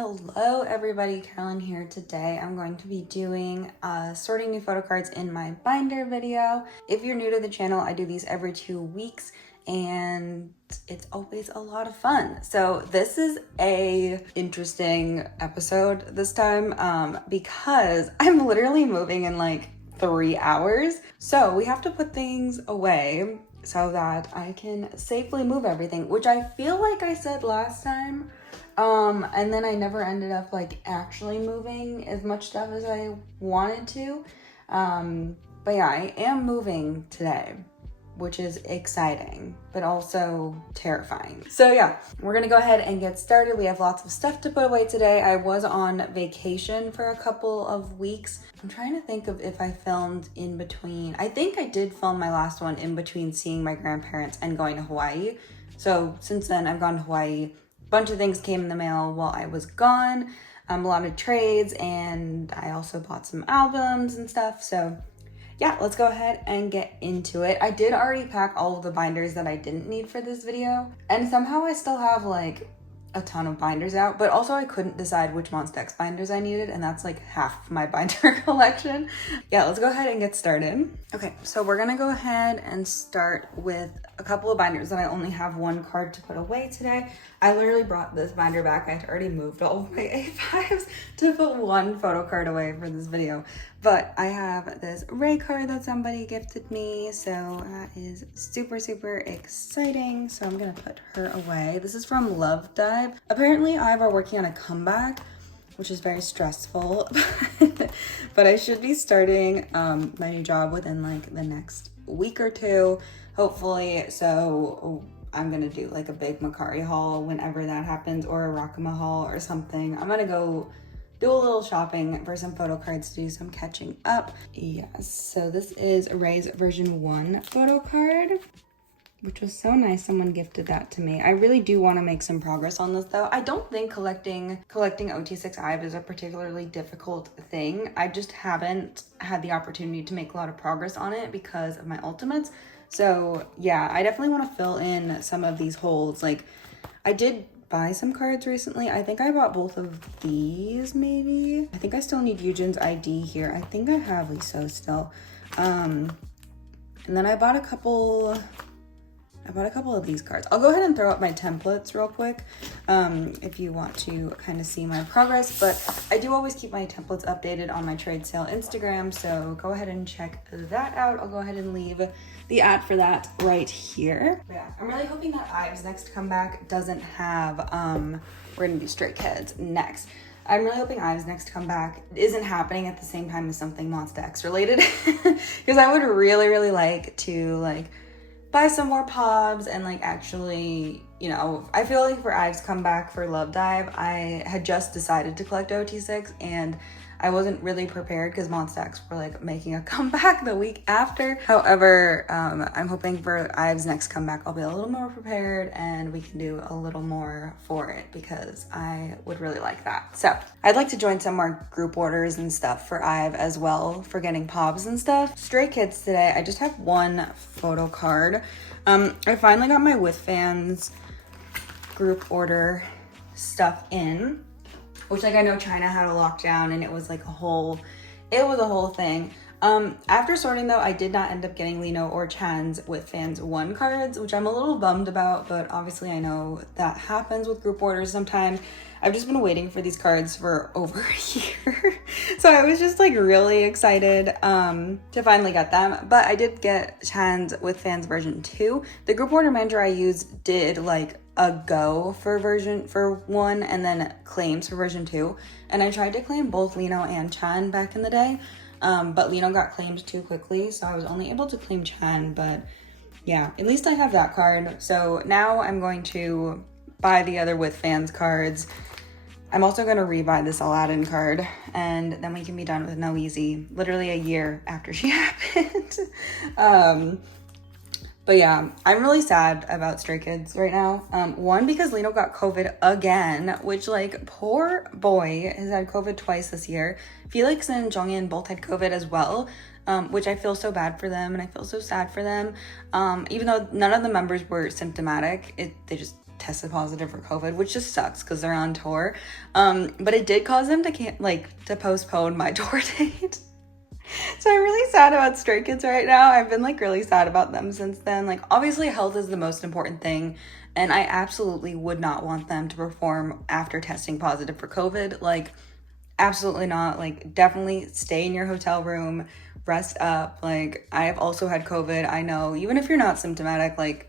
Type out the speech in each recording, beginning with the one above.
Hello everybody, Carolyn here. Today I'm going to be doing sorting new photo cards in my binder video. If you're new to the channel, I do these every 2 weeks and it's always a lot of fun. So this is a interesting episode this time because I'm literally moving in like 3 hours. So we have to put things away so that I can safely move everything, which I feel like I said last time. And then I never ended up like actually moving as much stuff as I wanted to. But yeah, I am moving today, which is exciting, but also terrifying. So yeah, we're gonna go ahead and get started. We have lots of stuff to put away today. I was on vacation for a couple of weeks. I'm trying to think of if I filmed in between. I think I did film my last one in between seeing my grandparents and going to Hawaii. So since then I've gone to Hawaii. Bunch of things came in the mail while I was gone, a lot of trades, and I also bought some albums and stuff. So yeah, let's go ahead and get into it. I did already pack all of the binders that I didn't need for this video, and somehow I still have like a ton of binders out, but also I couldn't decide which Monsta X binders I needed, and that's like half my binder collection. Yeah, let's go ahead and get started. Okay, so we're gonna go ahead and start with a couple of binders that I only have one card to put away today. I literally brought this binder back. I had already moved all of my A5s to put one photo card away for this video. But I have this Ray card that somebody gifted me, so that is super, super exciting. So I'm gonna put her away. This is from Love Dive. Apparently IVE are working on a comeback, which is very stressful. But I should be starting my new job within like the next week or two, hopefully. So I'm gonna do like a big Macari haul whenever that happens, or a Rakama haul or something. I'm gonna go do a little shopping for some photo cards to do some catching up. Yes, so this is Ray's version 1 photo card, which was so nice. Someone gifted that to me. I really do want to make some progress on this though. I don't think collecting OT6 IVE is a particularly difficult thing. I just haven't had the opportunity to make a lot of progress on it because of my ultimates. So yeah, I definitely want to fill in some of these holes. Like I did buy some cards recently. I think I bought both of these maybe. I think I still need Yujin's ID here. I think I have Liso still. And then I bought a couple of these cards. I'll go ahead and throw up my templates real quick if you want to kind of see my progress, but I do always keep my templates updated on my trade sale Instagram, so go ahead and check that out. I'll go ahead and leave the ad for that right here. But yeah, I'm really hoping that IVE's next comeback doesn't have, we're gonna do Stray Kids next. I'm really hoping IVE's next comeback isn't happening at the same time as something Monsta X related, because I would really, really like to like buy some more pobs and like actually, you know, I feel like for IVE's comeback for Love Dive, I had just decided to collect OT6 and I wasn't really prepared because Monsta X were like making a comeback the week after. However, I'm hoping for IVE's next comeback, I'll be a little more prepared and we can do a little more for it because I would really like that. So I'd like to join some more group orders and stuff for IVE as well for getting pobs and stuff. Stray Kids today, I just have one photo card. I finally got my With Fans group order stuff in, which like I know China had a lockdown and it was like a whole thing. After sorting though, I did not end up getting Lino or Chan's With Fans 1 cards, which I'm a little bummed about, but obviously I know that happens with group orders sometimes. I've just been waiting for these cards for over a year. So I was just like really excited to finally get them. But I did get Chan's With Fans version 2. The group order manager I used did like a go for version 1 and then claims for version 2. And I tried to claim both Lino and Chan back in the day. But Lino got claimed too quickly, so I was only able to claim Chan. But yeah, at least I have that card. So now I'm going to buy the other With Fans cards. I'm also going to rebuy this Aladdin card, and then we can be done with Noeasy, literally a year after she happened. But yeah, I'm really sad about Stray Kids right now. One, because Lino got COVID again, which like poor boy has had COVID twice this year. Felix and Jongin both had COVID as well, which I feel so bad for them and I feel so sad for them. Even though none of the members were symptomatic, they just tested positive for COVID, which just sucks because they're on tour. But it did cause them to postpone my tour date. So I'm really sad about Stray Kids right now. I've been like really sad about them since then. Like obviously health is the most important thing, and I absolutely would not want them to perform after testing positive for COVID. Like absolutely not. Like definitely stay in your hotel room, rest up. Like I've also had COVID. I know even if you're not symptomatic, like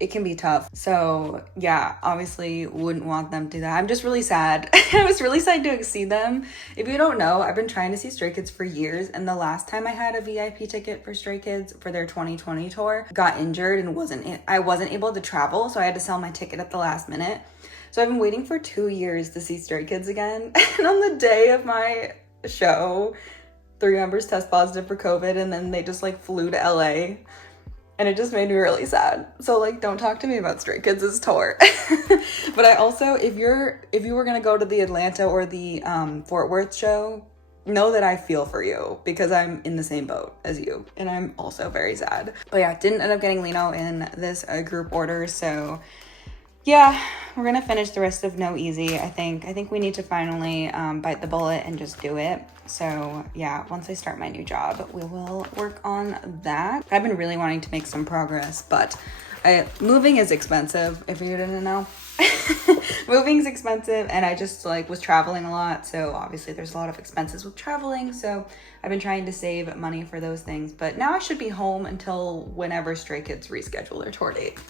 it can be tough. So yeah, obviously wouldn't want them to do that. I'm just really sad. I was really sad to see them. If you don't know, I've been trying to see Stray Kids for years, and the last time I had a VIP ticket for Stray Kids for their 2020 tour, got injured and I wasn't able to travel, so I had to sell my ticket at the last minute. So I've been waiting for 2 years to see Stray Kids again. And on the day of my show, 3 members test positive for COVID, and then they just like flew to LA. And it just made me really sad. So like, don't talk to me about Stray Kids' tour. But I also, if you were gonna go to the Atlanta or the Fort Worth show, know that I feel for you because I'm in the same boat as you, and I'm also very sad. But yeah, didn't end up getting Lino in this group order, so yeah, we're gonna finish the rest of No Easy. I think we need to finally bite the bullet and just do it. So yeah, once I start my new job, we will work on that. I've been really wanting to make some progress, but moving is expensive, if you didn't know. Moving's expensive, and I just like was traveling a lot, so obviously there's a lot of expenses with traveling, so I've been trying to save money for those things. But now I should be home until whenever Stray Kids reschedule their tour date.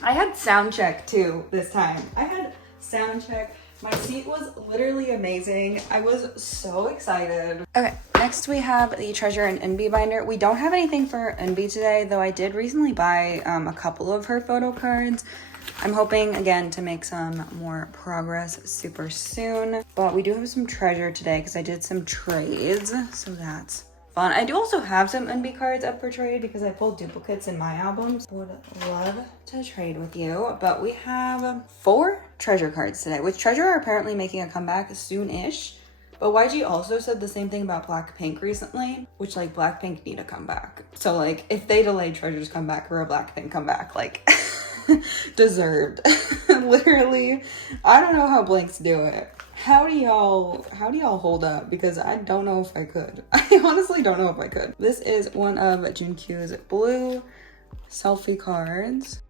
I had sound check too this time. I had sound check. My seat was literally amazing. I was so excited. Okay, next we have the Treasure and Envy binder. We don't have anything for Envy today, though I did recently buy a couple of her photo cards. I'm hoping, again, to make some more progress super soon. But we do have some Treasure today because I did some trades, so that's fun. I do also have some Envy cards up for trade because I pulled duplicates in my albums. Would love to trade with you. But we have 4 Treasure cards today, which Treasure are apparently making a comeback soon-ish. But YG also said the same thing about Blackpink recently, which like Blackpink need a comeback. So like if they delay Treasure's comeback or a Blackpink comeback, like deserved. Literally, I don't know how Blanks do it. How do y'all hold up? Because I don't know if I could. I honestly don't know if I could. This is one of Junkyu's blue selfie cards.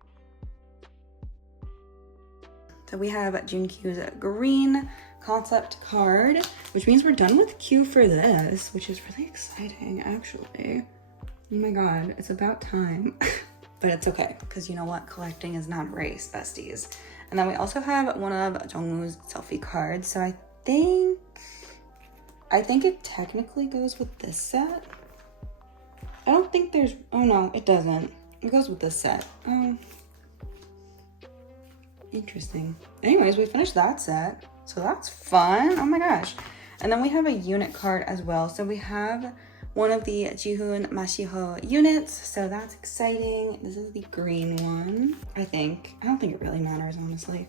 So we have Junkyu's green concept card, which means we're done with Q for this, which is really exciting, actually. Oh my god, it's about time. But it's okay, because you know what? Collecting is not a race, besties. And then we also have one of Jungwoo's selfie cards. So I think it technically goes with this set. I don't think there's, oh no, it doesn't. It goes with this set. Oh, interesting. Anyways, we finished that set. So that's fun. Oh my gosh. And then we have a unit card as well. So we have one of the Jihoon Mashiho units. So that's exciting. This is the green one, I think. I don't think it really matters, honestly.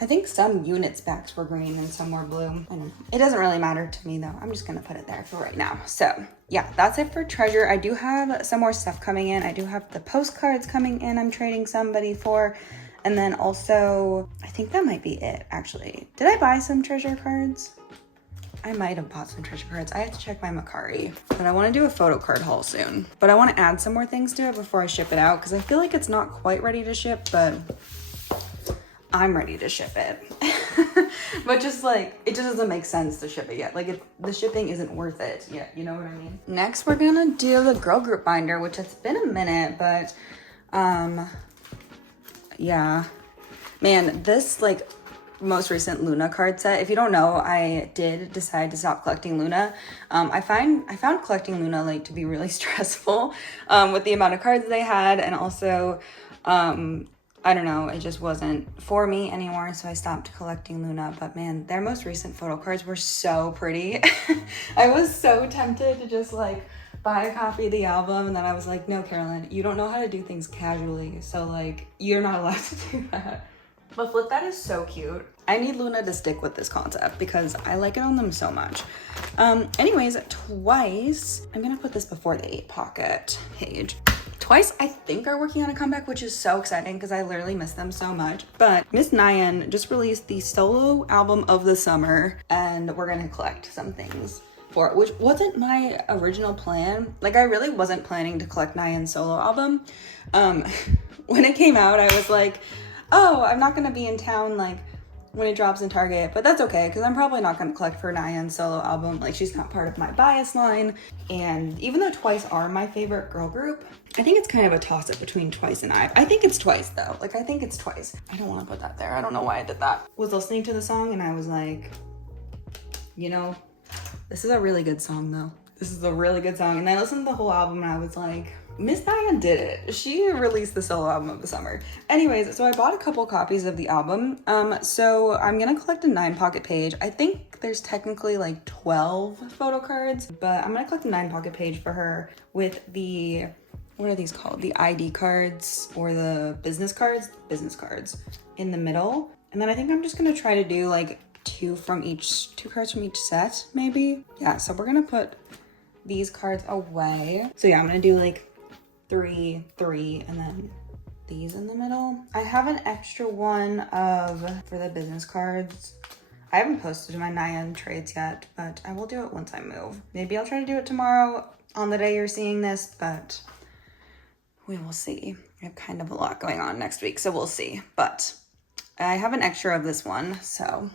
I think some unit specs were green and some were blue. I don't know. It doesn't really matter to me though. I'm just gonna put it there for right now. So yeah, that's it for Treasure. I do have some more stuff coming in. I do have the postcards coming in. I'm trading somebody for. And then also, I think that might be it, actually. Did I buy some Treasure cards? I might have bought some Treasure cards. I have to check my Macari. But I want to do a photo card haul soon. But I want to add some more things to it before I ship it out, because I feel like it's not quite ready to ship, but I'm ready to ship it. But just like, it just doesn't make sense to ship it yet. Like, the shipping isn't worth it yet, you know what I mean? Next, we're gonna do the girl group binder, which has been a minute, but yeah, man, this like most recent Luna card set, if you don't know, I did decide to stop collecting Luna. I found collecting Luna like to be really stressful with the amount of cards they had, and also I don't know, it just wasn't for me anymore, so I stopped collecting Luna. But man, their most recent photo cards were so pretty. I was so tempted to just like buy a copy of the album, and then I was like, no, Carolyn, you don't know how to do things casually, so like, you're not allowed to do that. But Flip That is so cute. I need Luna to stick with this concept because I like it on them so much. Anyways, twice, I'm gonna put this before the 8 pocket page. Twice, I think, are working on a comeback, which is so exciting because I literally miss them so much. But Miss Nayeon just released the solo album of the summer, and we're gonna collect some things for it, which wasn't my original plan. Like, I really wasn't planning to collect Nayeon's solo album. When it came out, I was like, oh, I'm not gonna be in town, like, when it drops in Target, but that's okay because I'm probably not going to collect for Nayeon's solo album. Like, she's not part of my bias line, and even though Twice are my favorite girl group, I think it's kind of a toss-up between Twice and IVE. I think it's Twice though. Like, I think it's Twice. I don't want to put that there. I don't know why I did that. Was listening to the song and I was like, you know, this is a really good song though. This is a really good song. And I listened to the whole album and I was like, Miss Nayeon did it. She released the solo album of the summer. Anyways, so I bought a couple copies of the album. So I'm gonna collect a 9 pocket page. I think there's technically like 12 photo cards, but I'm gonna collect a 9 pocket page for her with the, what are these called? The ID cards or the business cards? Business cards in the middle. And then I think I'm just gonna try to do like 2 cards from each set, maybe. Yeah, so we're gonna put these cards away. So yeah, I'm gonna do like 3, and then these in the middle. I have an extra one for the business cards. I haven't posted my Nayeon trades yet, but I will do it once I move. Maybe I'll try to do it tomorrow on the day you're seeing this, but we will see. I have kind of a lot going on next week, so we'll see. But I have an extra of this one, so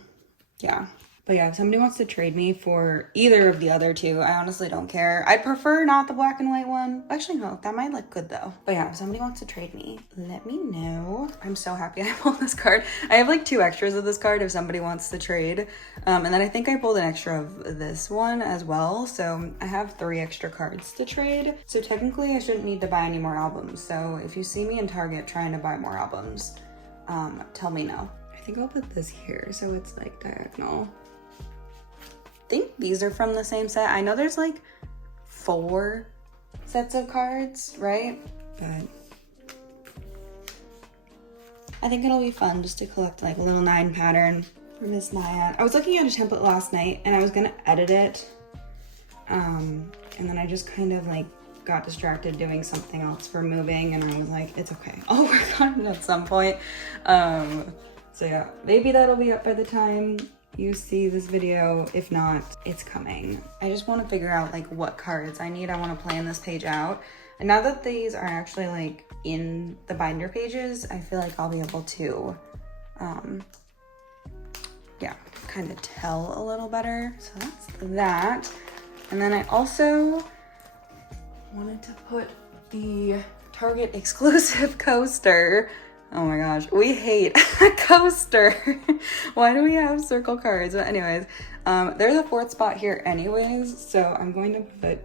yeah. But yeah, if somebody wants to trade me for either of the other 2, I honestly don't care. I'd prefer not the black and white one. Actually, no, that might look good though. But yeah, if somebody wants to trade me, let me know. I'm so happy I pulled this card. I have like 2 extras of this card if somebody wants to trade. And then I think I pulled an extra of this one as well. So I have 3 extra cards to trade. So technically I shouldn't need to buy any more albums. So if you see me in Target trying to buy more albums, tell me no. I think I'll put this here so it's like diagonal. I think these are from the same set. I know there's like 4 sets of cards, right? But I think it'll be fun just to collect like a little 9 pattern for Miss Nayeon. I was looking at a template last night and I was gonna edit it. And then I just kind of like got distracted doing something else for moving and I was like, it's okay. I'll work on it at some point. So yeah, maybe that'll be up by the time you see this video. If not, it's coming. I just want to figure out like what cards I need. I want to plan this page out. And now that these are actually like in the binder pages, I feel like I'll be able to, yeah, kind of tell a little better. So that's that. And then I also wanted to put the Target exclusive coaster. Oh my gosh, we hate a coaster. Why do we have circle cards? But anyways, there's a 4th spot here anyways, so I'm going to put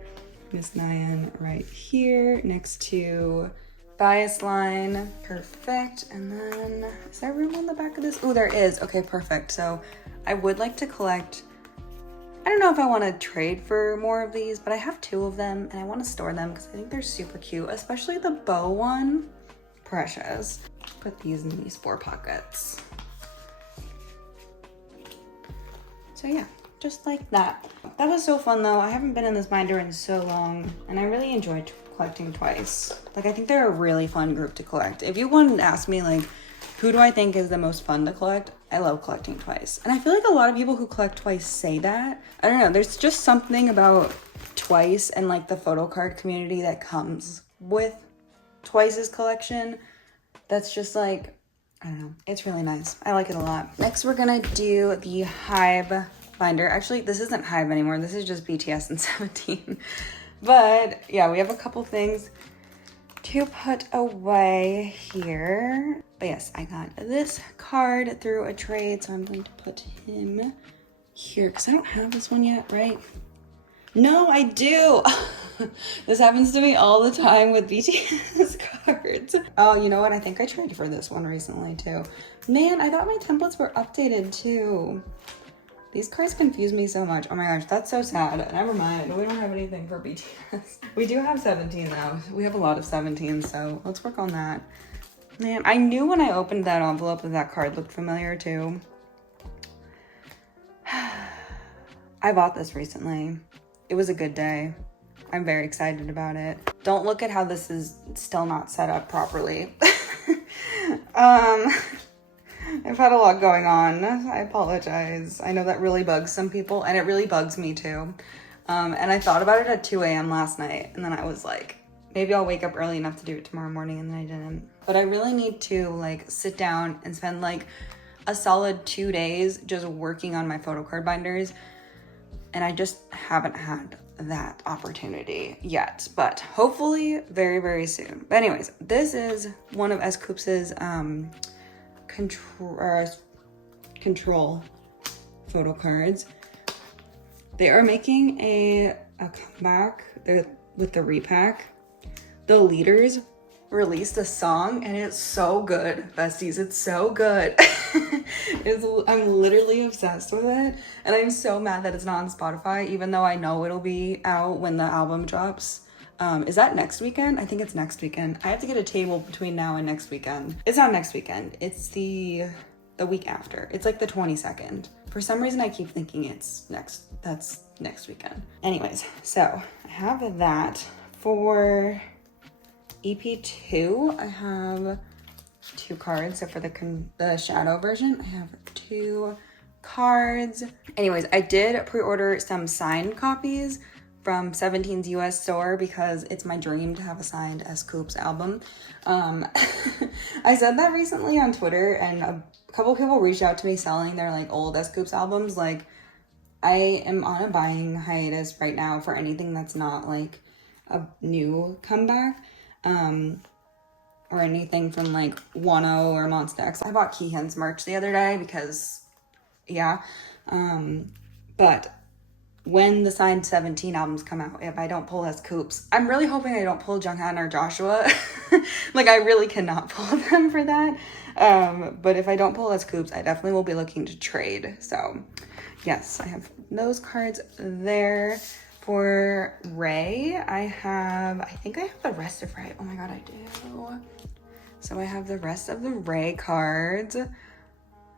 Miss Nayeon right here next to bias line. Perfect. And then, is there room on the back of this? Oh, there is. Okay, perfect. So I would like to collect, I don't know if I want to trade for more of these, but I have 2 of them and I want to store them because I think they're super cute, especially the bow one. Precious. Put these in these 4 pockets. So yeah, just like that. That was so fun though. I haven't been in this binder in so long and I really enjoyed collecting Twice. Like, I think they're a really fun group to collect. If you wanted to ask me like, who do I think is the most fun to collect? I love collecting Twice. And I feel like a lot of people who collect Twice say that. I don't know, there's just something about Twice and like the photo card community that comes with Twice's collection that's just like, I don't know, it's really nice. I like it a lot. Next we're gonna do the Hive binder. Actually, this isn't Hive anymore, this is just BTS and 17. But yeah, we have a couple things to put away here. But yes, I got this card through a trade, so I'm going to put him here because I don't have this one yet, right? No, I do. This happens to me all the time with BTS cards. Oh, you know what? I think I traded for this one recently too. Man, I thought my templates were updated too. These cards confuse me so much. Oh my gosh, that's so sad. Never mind, we don't have anything for BTS. We do have 17 though. We have a lot of 17, so let's work on that. Man, I knew when I opened that envelope that that card looked familiar too. I bought this recently. It was a good day. I'm very excited about it. Don't look at how this is still not set up properly. I've had a lot going on. I apologize. I know that really bugs some people, and it really bugs me too. And I thought about it at 2 a.m. last night, and then I was like, maybe I'll wake up early enough to do it tomorrow morning, and then I didn't. But I really need to like sit down and spend like a solid 2 days just working on my photocard binders, and I just haven't had that opportunity yet, but hopefully very, very soon. But anyways, this is one of S. Coops's control photo cards. They are making a comeback with the repack. The Leaders released a song and it's so good, besties. It's so good. I'm literally obsessed with it, and I'm so mad that it's not on Spotify, even though I know it'll be out when the album drops. Is that next weekend? I think it's next weekend. I have to get a table between now and next weekend. It's not next weekend. It's the week after. It's like the 22nd. For some reason, I keep thinking that's next weekend. Anyways, so I have that. For EP2, I have 2 cards. So for the shadow version, I have 2 cards. Anyways, I did pre-order some signed copies from 17's US store because it's my dream to have a signed S. Coop's album. I said that recently on Twitter, and a couple people reached out to me selling their like old S. Coop's albums. Like, I am on a buying hiatus right now for anything that's not like a new comeback, or anything from like Wonho or Monsta X. I bought Keehan's merch the other day because, yeah, but when the signed 17 albums come out, if I don't pull S. Coop's, I'm really hoping I don't pull Junghan or Joshua. Like, I really cannot pull them for that. But if I don't pull S. Coop's, I definitely will be looking to trade. So yes, I have those cards there. For Ray, I think I have the rest of Ray. Oh my God, I do. So I have the rest of the Ray cards.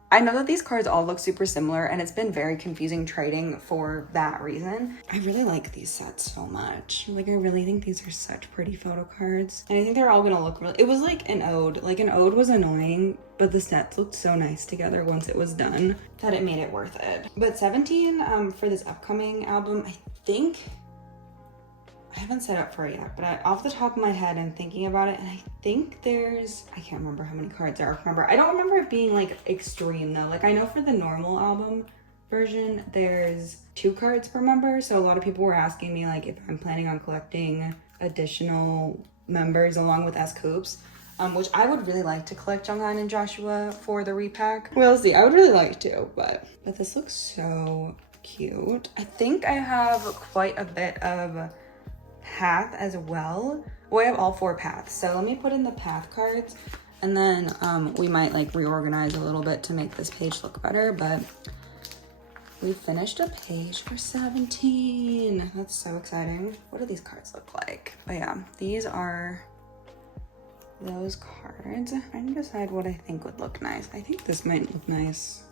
I know that these cards all look super similar, and it's been very confusing trading for that reason. I really like these sets so much. Like, I really think these are such pretty photo cards. And I think they're all gonna look really, it was like an ode. Like, an ode was annoying, but the sets looked so nice together once it was done that it made it worth it. But 17, for this upcoming album, I think, I haven't set up for it yet, but off the top of my head, I'm thinking about it, and I think I can't remember how many cards there are. I don't remember it being like extreme though. Like, I know for the normal album version, there's 2 cards per member. So a lot of people were asking me like if I'm planning on collecting additional members along with S. Coop's, which I would really like to collect Junghan and Joshua for the repack. We'll see. I would really like to, but this looks so cute. I think I have quite a bit of Path as well. Well, I have all 4 paths, so let me put in the path cards, and then we might like reorganize a little bit to make this page look better. But we finished a page for 17. That's so exciting. What do these cards look like? But yeah, these are those cards. I'm trying to decide what I think would look nice. I think this might look nice.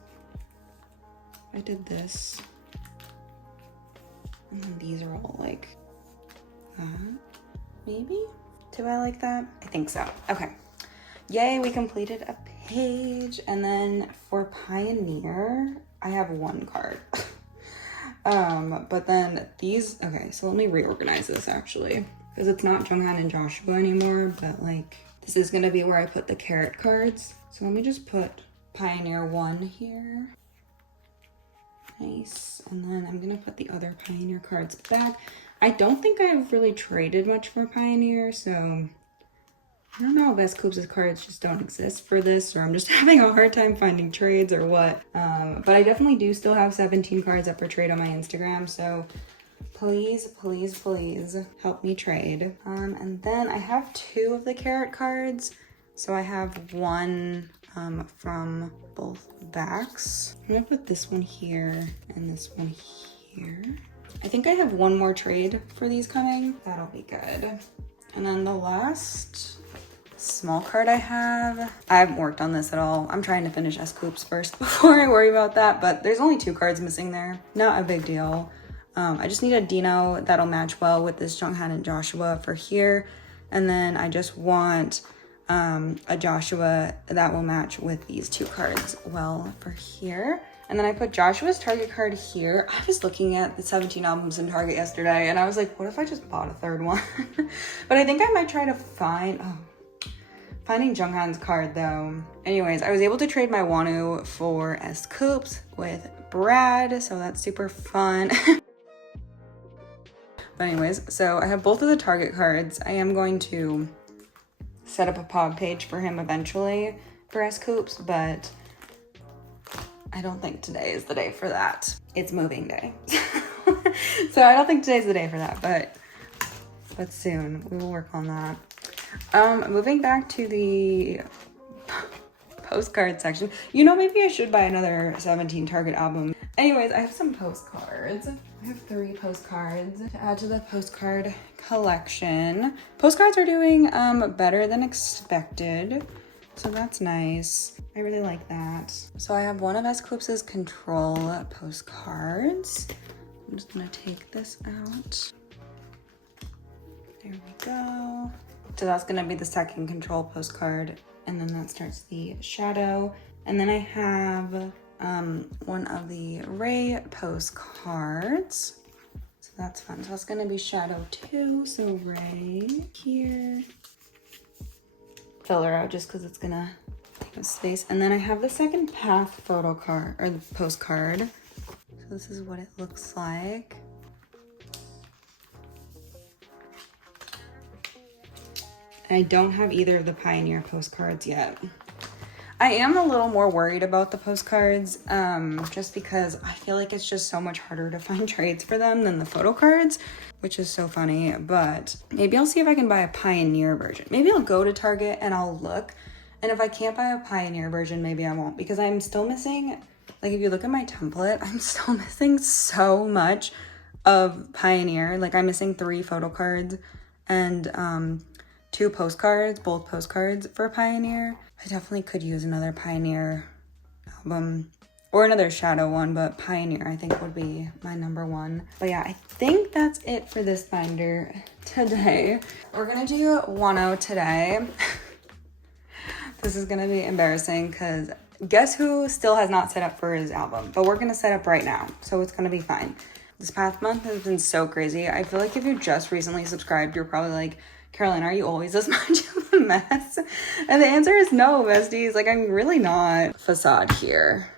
I did this, and then these are all like maybe? Do I like that? I think so. Okay. Yay, we completed a page. And then for Pioneer, I have 1 card. But then these, okay, so let me reorganize this actually, because it's not Junghan and Joshua anymore, but like this is gonna be where I put the carrot cards. So let me just put Pioneer 1 here. Nice. And then I'm gonna put the other Pioneer cards back. I don't think I've really traded much for Pioneer, so I don't know if S. Coop's cards just don't exist for this, or I'm just having a hard time finding trades or what. But I definitely do still have 17 cards up for trade on my Instagram, so please, please, please help me trade. And then I have 2 of the carrot cards. So I have 1 from both backs. I'm gonna put this one here and this one here. I think I have 1 more trade for these coming. That'll be good. And then the last small card I haven't worked on this at all. I'm trying to finish S. Coop's first before I worry about that, but there's only 2 cards missing there. Not a big deal. I just need a Dino that'll match well with this Junghan and Joshua for here. And then I just want a Joshua that will match with these two cards well for here. And then I put Joshua's Target card here. I was looking at the 17 albums in Target yesterday and I was like, what if I just bought a third one? But I think I might try to find, finding Junghan's card though. Anyways, I was able to trade my Wonho for S Coupes with Brad, so that's super fun. But anyways, so I have both of the Target cards. I am going to set up a pod page for him eventually for S Coupes, but I don't think today is the day for that. It's moving day. So I don't think today's the day for that, but soon we will work on that. Moving back to the postcard section. You know, maybe I should buy another 17 Target album. Anyways, I have some postcards. I have 3 postcards to add to the postcard collection. Postcards are doing better than expected, so that's nice. I really like that. So I have one of S Coupes' Control postcards. I'm just gonna take this out. There we go. So that's gonna be the second Control postcard, and then that starts the shadow. And then I have one of the Ray postcards. So that's fun. So that's gonna be shadow 2. So Ray here. Fill her out just because it's gonna take up space. And then I have the second Path photo card, or the postcard. So this is what it looks like. I don't have either of the Pioneer postcards yet. I am a little more worried about the postcards, just because I feel like it's just so much harder to find trades for them than the photo cards, which is so funny. But maybe I'll see if I can buy a Pioneer version. Maybe I'll go to Target and I'll look. And if I can't buy a Pioneer version, maybe I won't, because I'm still missing, like if you look at my template, I'm still missing so much of Pioneer. Like I'm missing 3 photo cards and 2 postcards, both postcards for Pioneer. I definitely could use another Pioneer album or another shadow one, but Pioneer I think would be my #1. But yeah, I think that's it for this binder today. We're gonna do Wonho today. This is gonna be embarrassing because guess who still has not set up for his album, but we're gonna set up right now, so it's gonna be fine. This past month has been so crazy. I feel like if you just recently subscribed, you're probably like, Carolyn, are you always this much of a mess? And the answer is no, besties. Like, I'm really not facade here,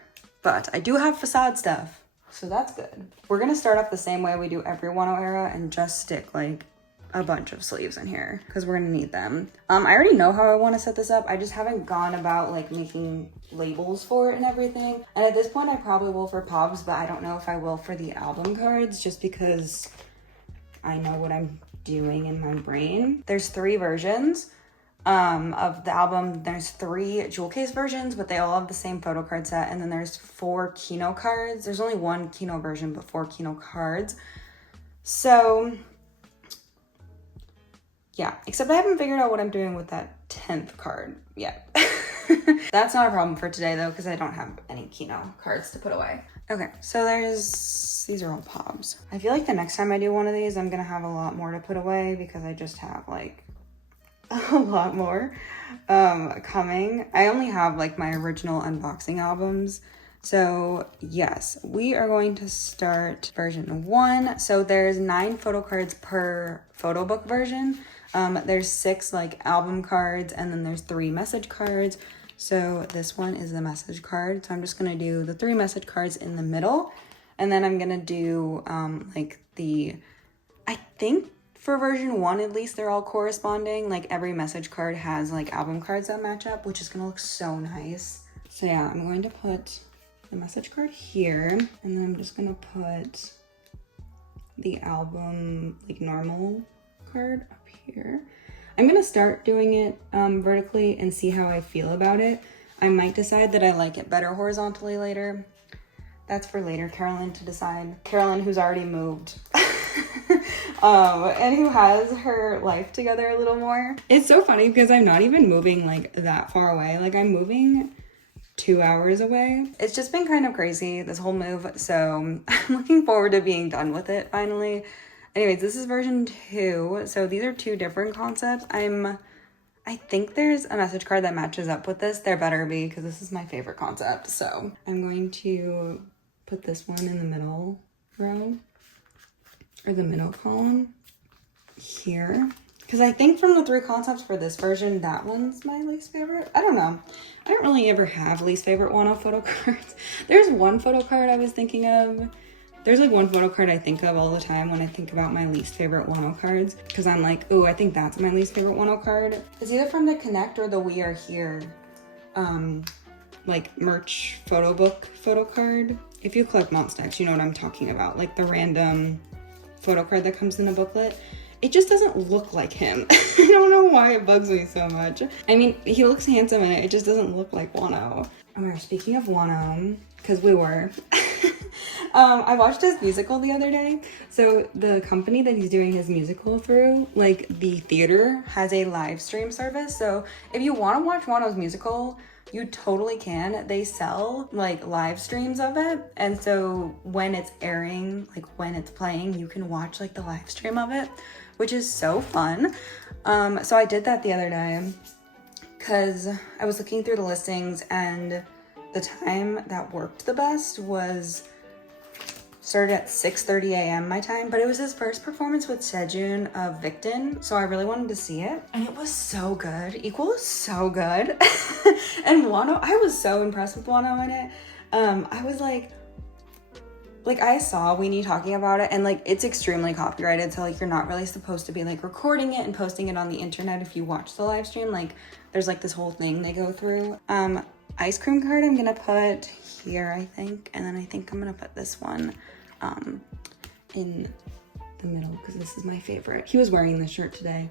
but I do have facade stuff, so that's good. We're gonna start off the same way we do every Wonho era and just stick like a bunch of sleeves in here because we're gonna need them. I already know how I want to set this up. I just haven't gone about like making labels for it and everything. And at this point, I probably will for Pobs, but I don't know if I will for the album cards just because I know what I'm doing in my brain. There's 3 versions of the album. There's 3 jewel case versions, but they all have the same photo card set. And then there's 4 Kino cards. There's only 1 Kino version, but 4 Kino cards. So yeah, except I haven't figured out what I'm doing with that 10th card yet. That's not a problem for today though, because I don't have any Kino cards to put away. Okay, so these are all Pobs. I feel like the next time I do one of these, I'm gonna have a lot more to put away because I just have like a lot more coming. I only have like my original unboxing albums. So yes, we are going to start version 1. So there's 9 photo cards per photo book version. There's 6 like album cards, and then there's 3 message cards. So this one is the message card. So I'm just gonna do the 3 message cards in the middle. And then I'm gonna do like I think for version 1 at least, they're all corresponding. Like every message card has like album cards that match up, which is gonna look so nice. So yeah, I'm going to put the message card here, and then I'm just gonna put the album like normal card up here. I'm gonna start doing it vertically and see how I feel about it. I might decide that I like it better horizontally later. That's for later, Carolyn to decide. Carolyn, who's already moved and who has her life together a little more. It's so funny because I'm not even moving like that far away. Like I'm moving 2 hours away. It's just been kind of crazy, this whole move, so I'm looking forward to being done with it finally. Anyways, this is version 2, so these are 2 different concepts. I think there's a message card that matches up with this. There better be, because this is my favorite concept. So I'm going to put this one in the middle row, or the middle column here. Because I think from the 3 concepts for this version, that one's my least favorite. I don't know. I don't really ever have least favorite Wonho photo cards. There's one photo card I was thinking of. There's like one photo card I think of all the time when I think about my least favorite Wonho cards. Because I'm like, oh, I think that's my least favorite Wonho card. It's either from the Connect or the We Are Here like merch photo book photo card. If you collect Monsta X, you know what I'm talking about. Like the random photo card that comes in a booklet. It just doesn't look like him. I don't know why it bugs me so much. I mean, he looks handsome in it. It just doesn't look like Wonho. Alright, speaking of Wonho, because we were. I watched his musical the other day. So the company that he's doing his musical through, like the theater, has a live stream service. So if you want to watch Wonho's musical, you totally can. They sell like live streams of it. And so when it's airing, like when it's playing, you can watch like the live stream of it, which is so fun. So I did that the other day because I was looking through the listings and the time that worked the best was started at 6:30 a.m. my time, but it was his first performance with Sejun of Victon, so I really wanted to see it, and it was so good. Equal is so good. And Wonho, I was so impressed with Wonho in it. I was like I saw Weenie talking about it, and like it's extremely copyrighted, so like you're not really supposed to be like recording it and posting it on the internet if you watch the live stream. Like there's like this whole thing they go through. Ice cream card I'm gonna put here, I think, and then I think I'm gonna put this one in the middle because this is my favorite. He was wearing this shirt today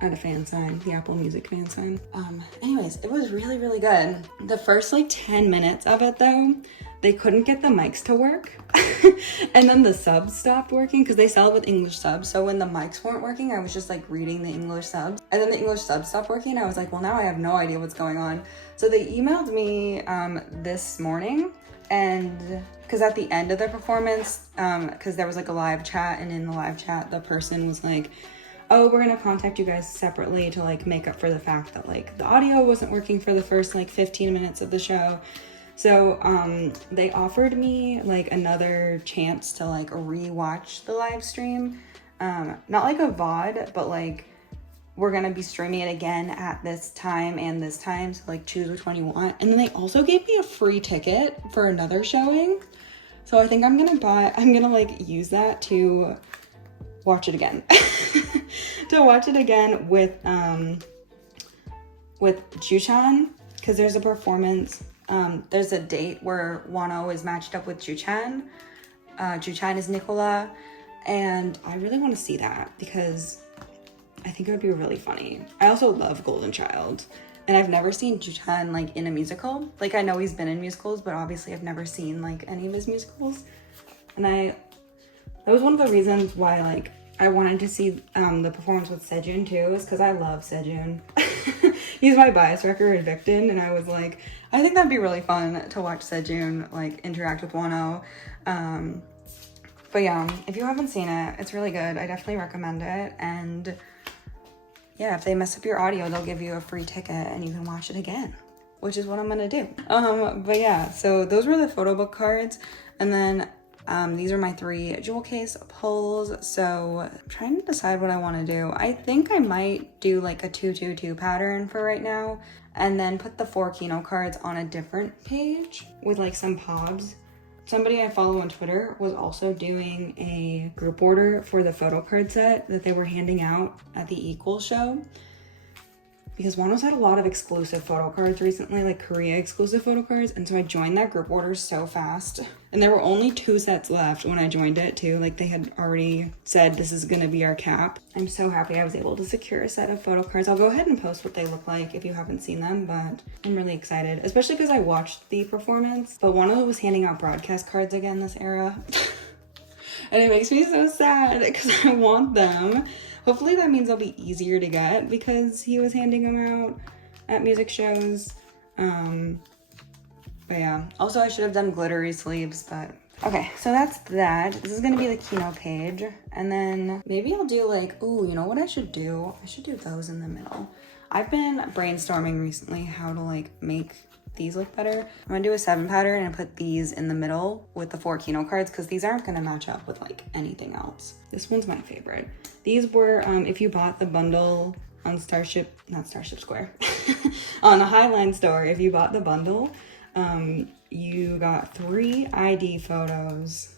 at a fan sign, the Apple Music fan sign. Anyways, it was really, really good. The first like 10 minutes of it though, they couldn't get the mics to work. And then the subs stopped working because they sell it with English subs. So when the mics weren't working, I was just like reading the English subs. And then the English subs stopped working. I was like, well, now I have no idea what's going on. So they emailed me this morning, and because at the end of the performance, because there was like a live chat, and in the live chat, the person was like, oh, we're gonna contact you guys separately to like make up for the fact that like the audio wasn't working for the first like 15 minutes of the show. So they offered me like another chance to like re-watch the live stream. Not like a VOD, but like we're gonna be streaming it again at this time and this time, so like choose which one you want. And then they also gave me a free ticket for another showing. So I think I'm gonna like use that to watch it again. To watch it again with Juchan, because there's a performance. There's a date where Wonho is matched up with Juchan. Juchan is Nicola, and I really want to see that because I think it would be really funny. I also love Golden Child, and I've never seen Juchan like in a musical. Like I know he's been in musicals, but obviously I've never seen like any of his musicals. And that was one of the reasons why like I wanted to see the performance with Sejun too, is because I love Sejun. He's my bias wrecker in Victon, and I was like, I think that'd be really fun to watch Sejun like interact with Wonho. But yeah, if you haven't seen it, it's really good. I definitely recommend it. And yeah, if they mess up your audio, they'll give you a free ticket and you can watch it again, which is what I'm gonna do. But yeah, so those were the photo book cards. And then these are my 3 jewel case pulls. So I'm trying to decide what I want to do. I think I might do like a 2-2-2 pattern for right now, and then put the 4 Kino cards on a different page with like some pobs. Somebody I follow on Twitter was also doing a group order for the photo card set that they were handing out at the Equal show. Because Wonho's had a lot of exclusive photo cards recently, like Korea exclusive photo cards. And so I joined that group order so fast. And there were only 2 sets left when I joined it too. Like they had already said this is gonna be our cap. I'm so happy I was able to secure a set of photo cards. I'll go ahead and post what they look like if you haven't seen them, but I'm really excited. Especially because I watched the performance. But Wonho was handing out broadcast cards again this era. And it makes me so sad because I want them. Hopefully that means they'll be easier to get because he was handing them out at music shows. But yeah, also I should have done glittery sleeves, but okay, so that's that. This is gonna be the keynote page. And then maybe I'll do like, ooh, you know what I should do? I should do those in the middle. I've been brainstorming recently how to like make these look better. I'm gonna do a 7 pattern and put these in the middle with the 4 keynote cards because these aren't gonna match up with like anything else. This one's my favorite. These were, if you bought the bundle on Starship, not Starship Square, on the Highline store, if you bought the bundle, you got 3 ID photos.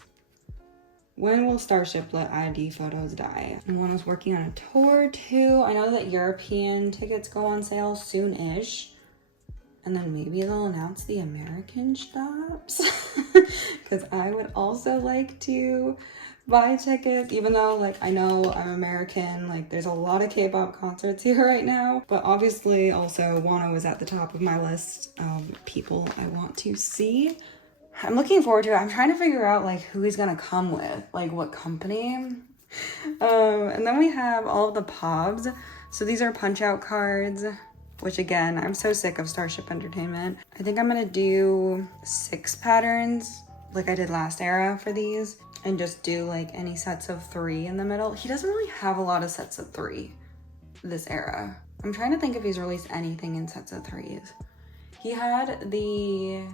When will Starship let ID photos die? And one was working on a tour too. I know that European tickets go on sale soon-ish. And then maybe they'll announce the American stops. Because I would also like to buy tickets, even though like I know I'm American, like there's a lot of K-pop concerts here right now. But obviously also Wonho is at the top of my list of people I want to see. I'm looking forward to it. I'm trying to figure out like who he's gonna come with, like what company. And then we have all of the POBs. So these are punch out cards, which again, I'm so sick of Starship Entertainment. I think I'm gonna do 6 patterns like I did last era for these and just do like any sets of 3 in the middle. He doesn't really have a lot of sets of 3 this era. I'm trying to think if he's released anything in sets of 3s. He had the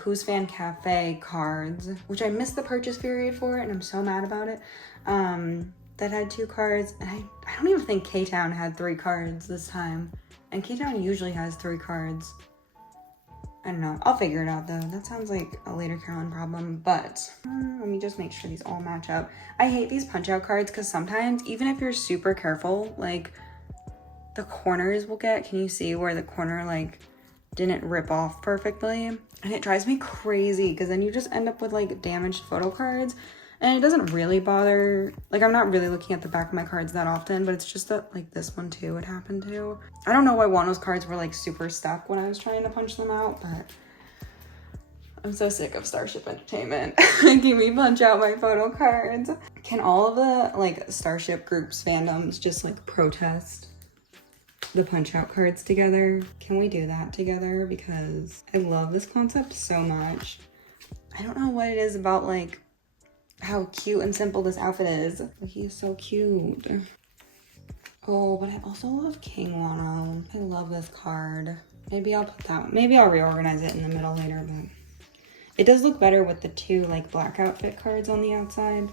Who's Fan Cafe cards, which I missed the purchase period for and I'm so mad about it. That had 2 cards. And I don't even think K-Town had 3 cards this time. And K-Town usually has 3 cards. I don't know. I'll figure it out though. That sounds like a later Carolyn problem, but let me just make sure these all match up. I hate these punch out cards because sometimes, even if you're super careful, like the corners will get, can you see where the corner like didn't rip off perfectly? And it drives me crazy because then you just end up with like damaged photo cards. And it doesn't really bother, like I'm not really looking at the back of my cards that often, but it's just that like this one too, it happened to. I don't know why Wano's cards were like super stuck when I was trying to punch them out, but I'm so sick of Starship Entertainment making me punch out my photo cards. Can all of the like Starship groups fandoms just like protest the punch out cards together? Can we do that together? Because I love this concept so much. I don't know what it is about like how cute and simple this outfit is. He is so cute. Oh, but I also love King Wonho. I love this card. Maybe I'll put that one. Maybe I'll reorganize it in the middle later, but it does look better with the 2 like black outfit cards on the outside.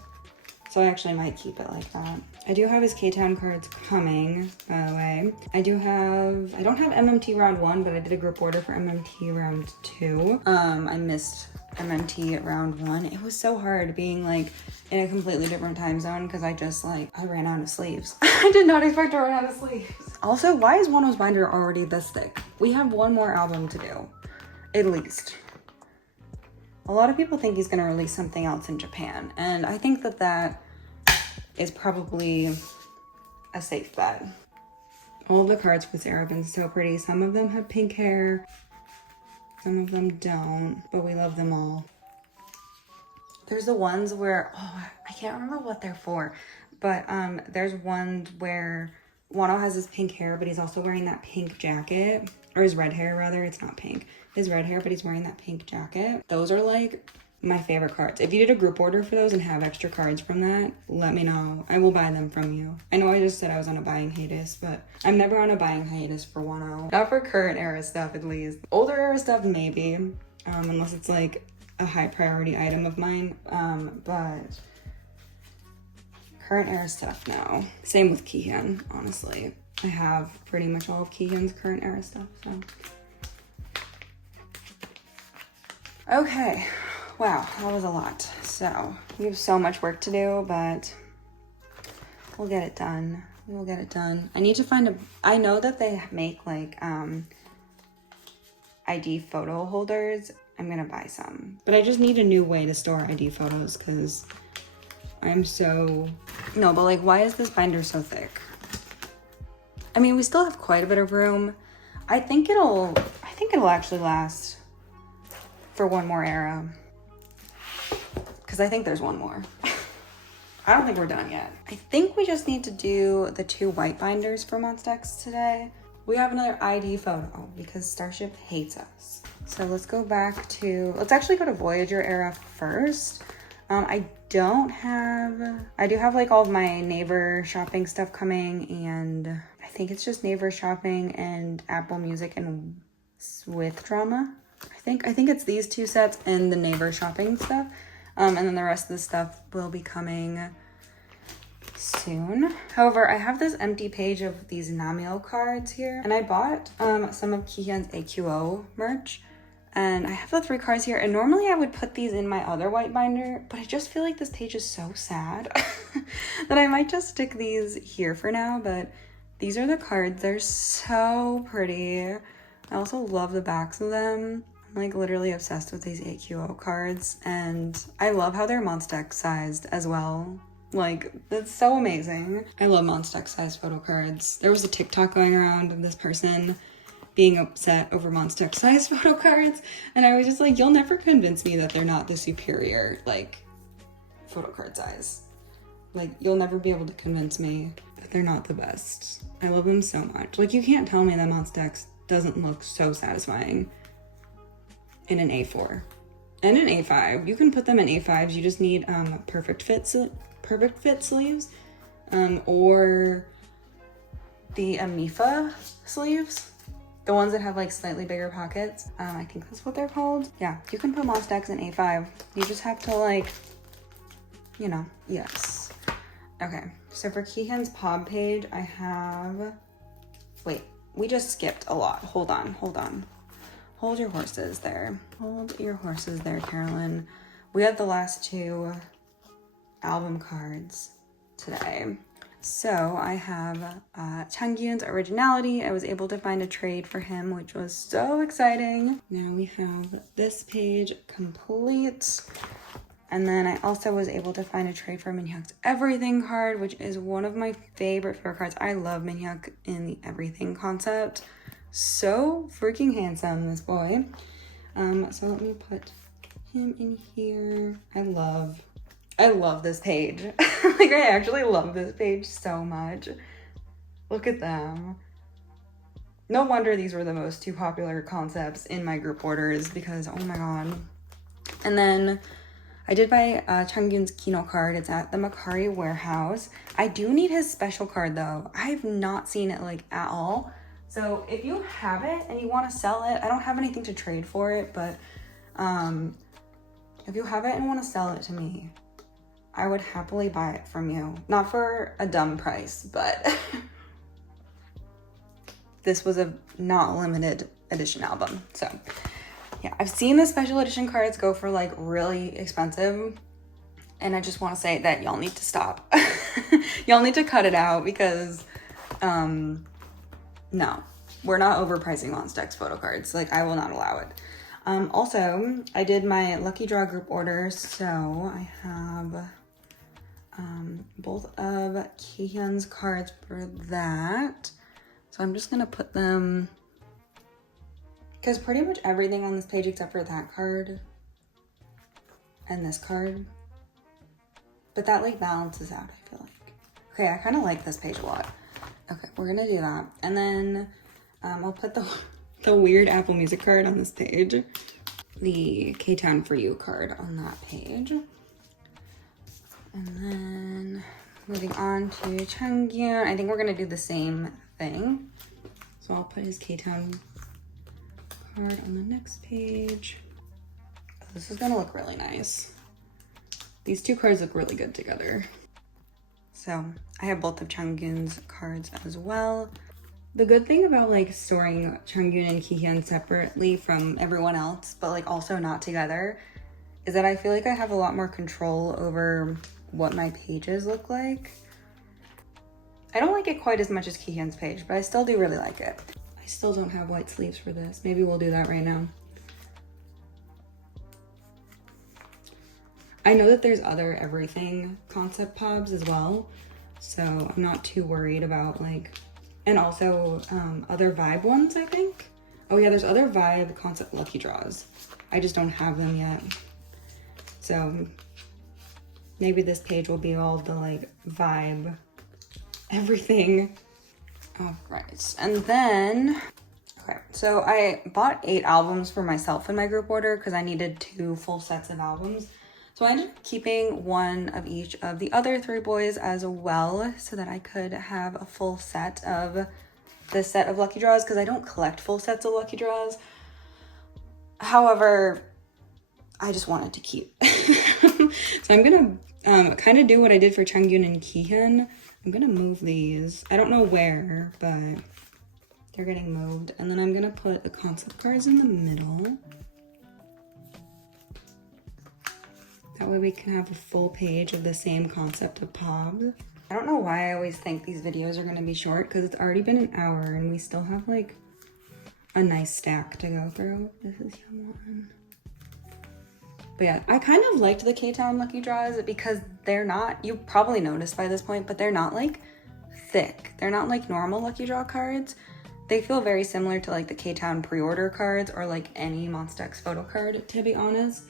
So I actually might keep it like that. I do have his K-Town cards coming, by the way. I don't have MMT round 1, but I did a group order for MMT round 2. I missed MMT round 1. It was so hard being like in a completely different time zone because I ran out of sleeves. I did not expect to run out of sleeves. Also, why is Wonho's binder already this thick? We have one more album to do, at least. A lot of people think he's gonna release something else in Japan, and I think that that is probably a safe bet. All of the cards for this era have been so pretty. Some of them have pink hair, some of them don't, but we love them all. There's the ones where, oh, I can't remember what they're for, but there's one where Wonho has his pink hair, but he's also wearing that pink jacket, or his red hair rather, it's not pink. His red hair, but he's wearing that pink jacket. Those are like my favorite cards. If you did a group order for those and have extra cards from that, let me know. I will buy them from you. I know I just said I was on a buying hiatus, but I'm never on a buying hiatus for Wonho. Not for current era stuff, at least. Older era stuff, maybe, unless it's like a high priority item of mine, but current era stuff, no. Same with Kihyun, honestly. I have pretty much all of Kihyun's current era stuff, so. Okay, wow, that was a lot. So we have so much work to do, but we'll get it done. We'll get it done. I need to find I know that they make like ID photo holders. I'm gonna buy some, but I just need a new way to store ID photos because I'm so, no, but like, why is this binder so thick? I mean, we still have quite a bit of room. I think it'll actually last for one more era, because I think there's one more. I don't think we're done yet. I think we just need to do the 2 white binders for Monsta X today. We have another ID photo because Starship hates us. So let's go back to, let's actually go to Voyager era first. I do have like all of my Naver shopping stuff coming, and I think it's just Naver shopping and Apple Music and with drama. I think it's these two sets and the Naver shopping stuff. And then the rest of the stuff will be coming soon. However, I have this empty page of these Nayeon cards here, and I bought some of Kihyun's AQO merch. And I have the 3 cards here, and normally I would put these in my other white binder, but I just feel like this page is so sad that I might just stick these here for now. But these are the cards. They're so pretty. I also love the backs of them. I'm like literally obsessed with these AQO cards, and I love how they're Monsta X sized as well. Like, that's so amazing. I love Monsta X sized photo cards. There was a TikTok going around of this person being upset over Monsta X sized photo cards, and I was just like, you'll never convince me that they're not the superior like photo card size. Like, you'll never be able to convince me that they're not the best. I love them so much. Like, you can't tell me that Monsta X doesn't look so satisfying in an A4 and an A5. You can put them in A5s. You just need perfect fit sleeves, or the Amifa sleeves. The ones that have like slightly bigger pockets. I think that's what they're called. Yeah, you can put Monsta X in A5. You just have to like, you know, yes. Okay, so for Kihyun's Pod page, I have, wait, we just skipped a lot. Hold on. Hold your horses there. Hold your horses there, Carolyn. We had the last 2 album cards today. So I have Changyun's Originality. I was able to find a trade for him, which was so exciting. Now we have this page complete. And then I also was able to find a trade for Minhyuk's Everything card, which is one of my favorite cards. I love Minhyuk in the Everything concept. So freaking handsome, this boy. So let me put him in here. I love this page. Like, I actually love this page so much. Look at them. No wonder these were the most 2 popular concepts in my group orders, because oh my god. And then I did buy Changyun's Kino card. It's at the Makari warehouse. I do need his special card though. I've not seen it like at all. So if you have it and you want to sell it, I don't have anything to trade for it, but if you have it and want to sell it to me, I would happily buy it from you. Not for a dumb price, but this was a not limited edition album. So yeah, I've seen the special edition cards go for like really expensive, and I just want to say that y'all need to stop. Y'all need to cut it out, because no, we're not overpricing Monsta X photo cards. Like, I will not allow it. Also, I did my lucky draw group order, so I have both of Kihyun's cards for that. So I'm just gonna put them, because pretty much everything on this page except for that card and this card, but that like balances out, I feel like. Okay, I kind of like this page a lot. Okay, we're gonna do that. And then I'll put the weird Apple Music card on this page, the K-Town For You card on that page. And then moving on to Changyun, I think we're gonna do the same thing. So I'll put his K-Town card on the next page. This is gonna look really nice. These 2 cards look really good together. So I have both of Changyun's cards as well. The good thing about like storing Changyun and Kihyun separately from everyone else, but like also not together, is that I feel like I have a lot more control over what my pages look like. I don't like it quite as much as Kihyun's page, but I still do really like it. I still don't have white sleeves for this. Maybe we'll do that right now. I know that there's other Everything concept pobs as well, so I'm not too worried about like, and also other Vibe ones, I think. Oh yeah, there's other Vibe concept lucky draws. I just don't have them yet. So maybe this page will be all the like Vibe Everything. All right, and then, Okay, so I bought 8 albums for myself in my group order because I needed 2 full sets of albums. So I ended up keeping 1 of each of the other 3 boys as well so that I could have a full set of this set of Lucky Draws because I don't collect full sets of Lucky Draws. However, I just wanted to keep. So I'm gonna kind of do what I did for Changyun and Kihyun. I'm gonna move these. I don't know where, but they're getting moved. And then I'm gonna put the concept cards in the middle. That way we can have a full page of the same concept of Pobs. I don't know why I always think these videos are gonna be short because it's already been an hour and we still have like a nice stack to go through. This is Yeon. But yeah, I kind of liked the K-Town Lucky Draws because they're not, you probably noticed by this point, but they're not like thick. They're not like normal Lucky Draw cards. They feel very similar to like the K-Town pre-order cards or like any Monsta X photo card, to be honest.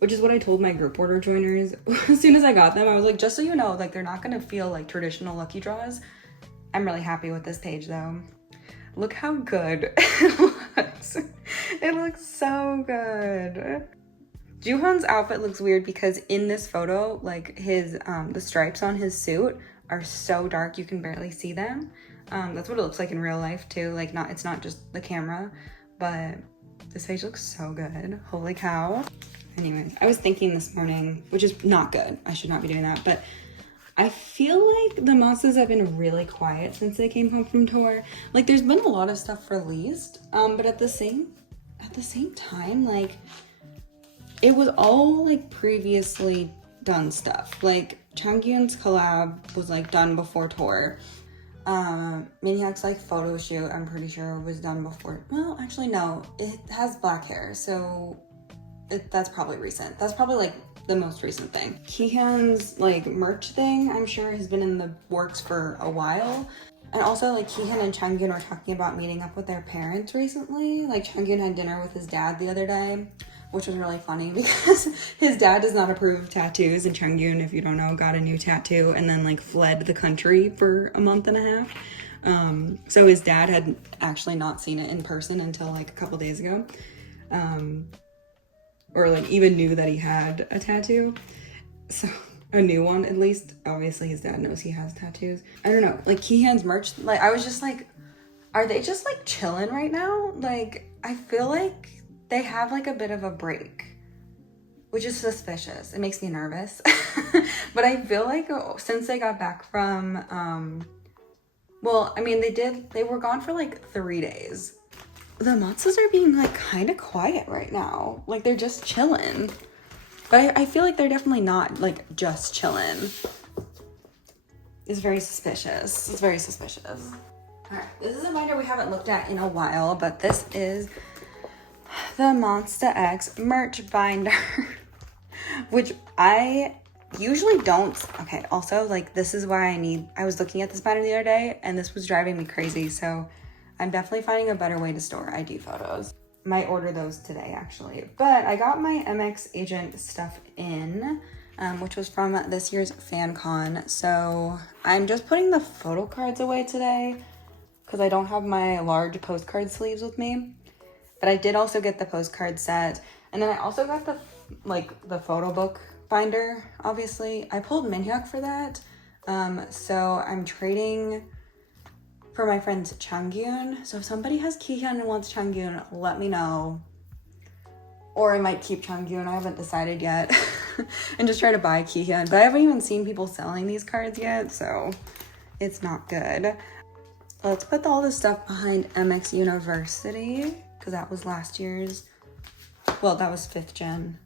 Which is what I told my group order joiners. As soon as I got them, I was like, just so you know, like they're not gonna feel like traditional Lucky Draws. I'm really happy with this page though. Look how good it looks. It looks so good. Joohon's outfit looks weird because in this photo, like his, the stripes on his suit are so dark you can barely see them. That's what it looks like in real life too. Like it's not just the camera, but this page looks so good. Holy cow. Anyways, I was thinking this morning, which is not good. I should not be doing that, but I feel like the Monstas have been really quiet since they came home from tour. Like there's been a lot of stuff released, but at the same time, like it was all like previously done stuff. Like Changyun's collab was like done before tour. Minhyuk's like photo shoot, I'm pretty sure was done before. Well, actually no, it has black hair, so that's probably recent. That's probably like the most recent thing. Kihyun's like merch thing, I'm sure has been in the works for a while. And also like Kihyun and Changyun were talking about meeting up with their parents recently. Like Changyun had dinner with his dad the other day, which was really funny because his dad does not approve of tattoos, and Changyun, if you don't know, got a new tattoo and then like fled the country for a month and a half. So his dad had actually not seen it in person until like a couple days ago. Or like even knew that he had a tattoo. So a new one at least. Obviously his dad knows he has tattoos. I don't know, like Kihyun's merch, like I was just like, are they just like chilling right now? Like I feel like they have like a bit of a break, which is suspicious. It makes me nervous. But I feel like since they got back from, well, I mean they were gone for like 3 days. The Monstas are being like kind of quiet right now. Like they're just chilling. But I feel like they're definitely not like just chilling. It's very suspicious. It's very suspicious. All right, this is a binder we haven't looked at in a while, but this is the Monsta X merch binder, which I usually don't. Okay, also like this is why I was looking at this binder the other day and this was driving me crazy. So I'm definitely finding a better way to store ID photos. Might order those today actually. But I got my MX Agent stuff in, which was from this year's fan con. So I'm just putting the photo cards away today because I don't have my large postcard sleeves with me. But I did also get the postcard set. And then I also got the photo book binder, obviously. I pulled Minhyuk for that. So I'm trading for my friend Changyun. So if somebody has Kihyun and wants Changyun, let me know. Or I might keep Changyun, I haven't decided yet. And just try to buy Kihyun. But I haven't even seen people selling these cards yet, so it's not good. Let's put all this stuff behind MX University, because that was last year's, well, that was 5th gen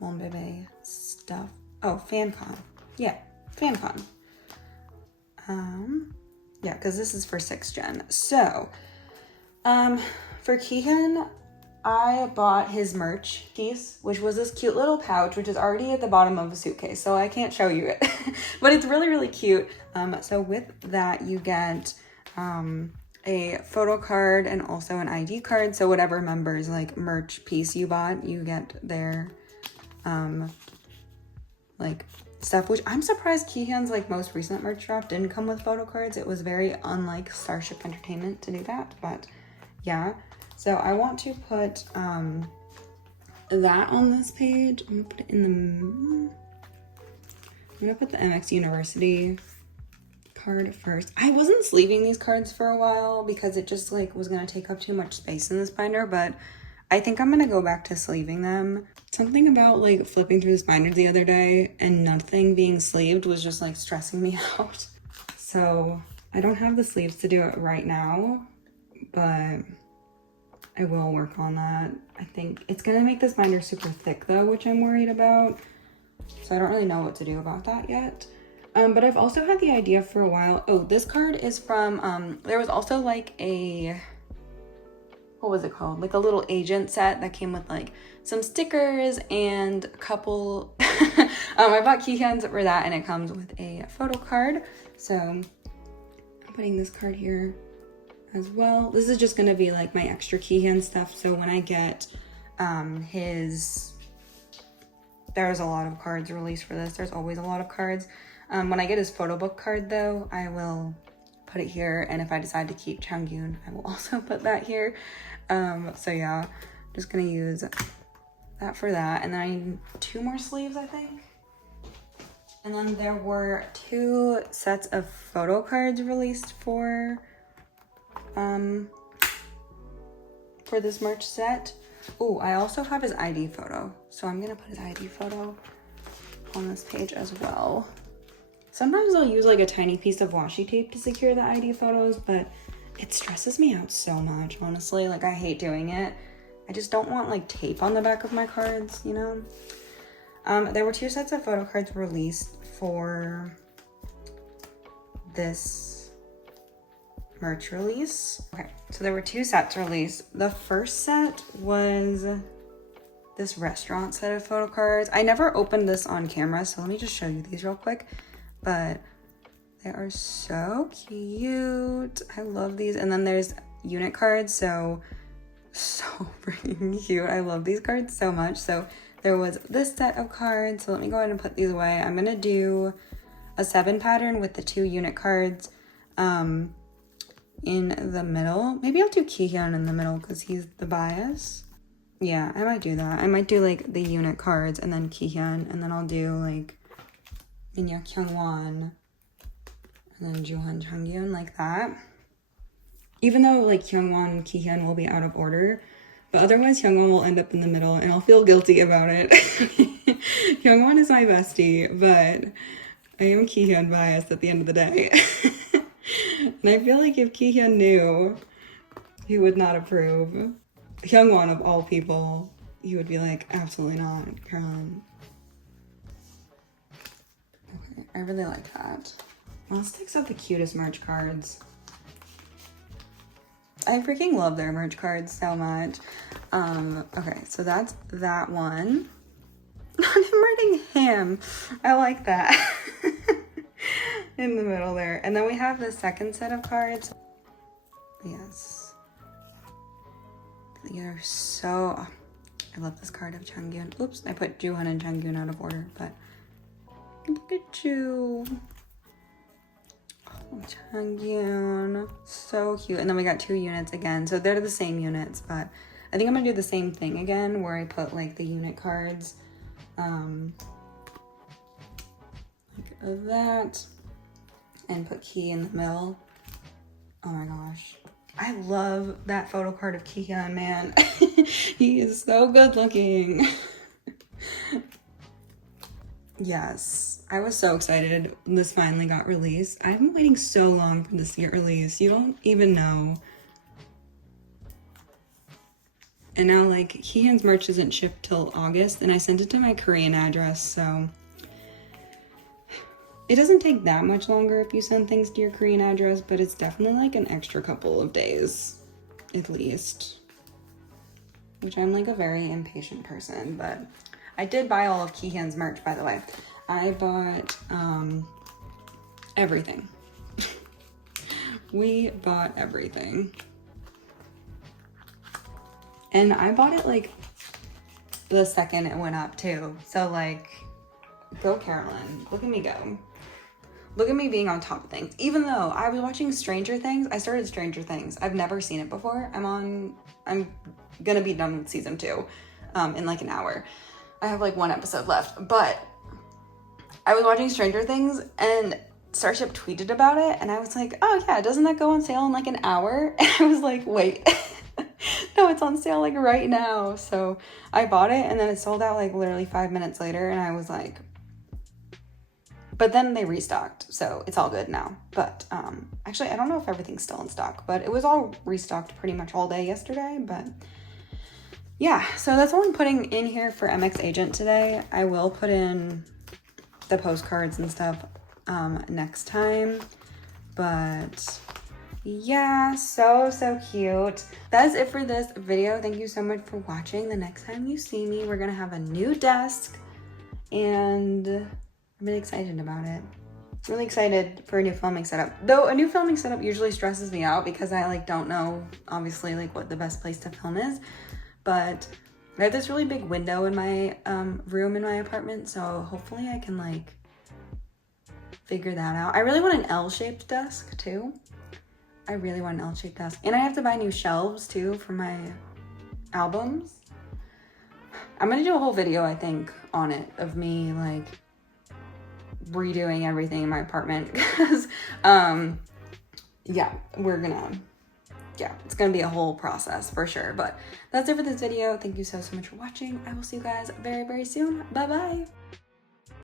Mon Bebe stuff. Oh, FanCon. Yeah, FanCon. Yeah, because this is for 6th gen. So, for Kihyun, I bought his merch piece, which was this cute little pouch, which is already at the bottom of a suitcase, so I can't show you it. But it's really, really cute. So with that, you get a photo card and also an ID card. So whatever members like merch piece you bought, you get their like stuff, which I'm surprised Kihyun's like most recent merch drop didn't come with photo cards. It was very unlike Starship Entertainment to do that, but yeah. So I want to put that on this page. I'm gonna put it in the, I'm gonna put the MX University card first. I wasn't sleeving these cards for a while because it just like was gonna take up too much space in this binder, but I think I'm gonna go back to sleeving them. Something about like flipping through this binder the other day and nothing being sleeved was just like stressing me out. So I don't have the sleeves to do it right now, but I will work on that. I think it's gonna make this binder super thick though, which I'm worried about. So I don't really know what to do about that yet. But I've also had the idea for a while. Oh, this card is from, there was also like a, what was it called? Like a little agent set that came with like some stickers and a couple, I bought keychains for that, and it comes with a photo card. So I'm putting this card here as well. This is just gonna be like my extra keyhand stuff. So when I get there's a lot of cards released for this. There's always a lot of cards. When I get his photo book card though, I will put it here. And if I decide to keep Changyun, I will also put that here. So yeah, just gonna use that for that. And then I need 2 more sleeves, I think. And then there were 2 sets of photo cards released for this merch set. Oh, I also have his ID photo. So I'm gonna put his ID photo on this page as well. Sometimes I'll use like a tiny piece of washi tape to secure the ID photos, but it stresses me out so much, honestly. Like I hate doing it. I just don't want like tape on the back of my cards, you know? There were 2 sets of photo cards released for this merch release. Okay, so there were 2 sets released. The first set was this restaurant set of photo cards. I never opened this on camera, so let me just show you these real quick. But they are so cute. I love these. And then there's unit cards, so freaking cute. I love these cards so much. So there was this set of cards. So let me go ahead and put these away. I'm gonna do a 7 pattern with the 2 unit cards in the middle. Maybe I'll do Kihyun in the middle because he's the bias. Yeah, I might do that. I might do like the unit cards and then Kihyun, and then I'll do like Minhyuk Hyungwon and then Juhan Changyun, like that. Even though like Hyungwon and Kihyun will be out of order, but otherwise Hyungwon will end up in the middle and I'll feel guilty about it. Hyungwon is my bestie, but I am Kihyun biased at the end of the day. And I feel like if Kihyun knew, he would not approve. Hyungwon of all people, he would be like, absolutely not, Caroline. Okay, I really like that. Monsta X have the cutest merch cards. I freaking love their merch cards so much. Okay, so that's that one. Not him writing him. I like that. In the middle there. And then we have the second set of cards. Yes. They're so... I love this card of Changyun. Oops, I put Juhan and Changyun out of order, but look at you. Oh, Changyun. So cute. And then we got 2 units again. So they're the same units, but I think I'm gonna do the same thing again where I put like the unit cards like that and put Key in the middle. Oh my gosh. I love that photo card of Kihyun, man. He is so good looking. Yes, I was so excited when this finally got released. I've been waiting so long for this to get released. You don't even know. And now like Kihyun's merch isn't shipped till August, and I sent it to my Korean address, so it doesn't take that much longer if you send things to your Korean address, but it's definitely like an extra couple of days, at least. Which I'm like a very impatient person, but I did buy all of Kihyun's merch, by the way. I bought everything. We bought everything. And I bought it like the second it went up too. So like, go Carolyn, look at me go. Look at me being on top of things. Even though I was watching Stranger Things, I started Stranger Things. I've never seen it before. I'm gonna be done with season 2 in like an hour. I have like 1 episode left, but I was watching Stranger Things and Starship tweeted about it, and I was like, oh yeah, doesn't that go on sale in like an hour? And I was like, wait, no, it's on sale like right now. So I bought it, and then it sold out like literally 5 minutes later, and I was like, but then they restocked, so it's all good now. But actually, I don't know if everything's still in stock, but it was all restocked pretty much all day yesterday. But yeah, so that's all I'm putting in here for MX Agent today. I will put in the postcards and stuff next time. But yeah, so cute. That is it for this video. Thank you so much for watching. The next time you see me, we're gonna have a new desk, and I'm really excited about it. Really excited for a new filming setup. Though a new filming setup usually stresses me out because I like don't know obviously like what the best place to film is. But I have this really big window in my room in my apartment, so hopefully I can like figure that out. I really want an L-shaped desk too. I really want an L-shaped desk. And I have to buy new shelves too for my albums. I'm gonna do a whole video, I think, on it of me like redoing everything in my apartment because yeah, it's gonna be a whole process for sure. But that's it for this video. Thank you so much for watching. I will see you guys very soon. Bye bye.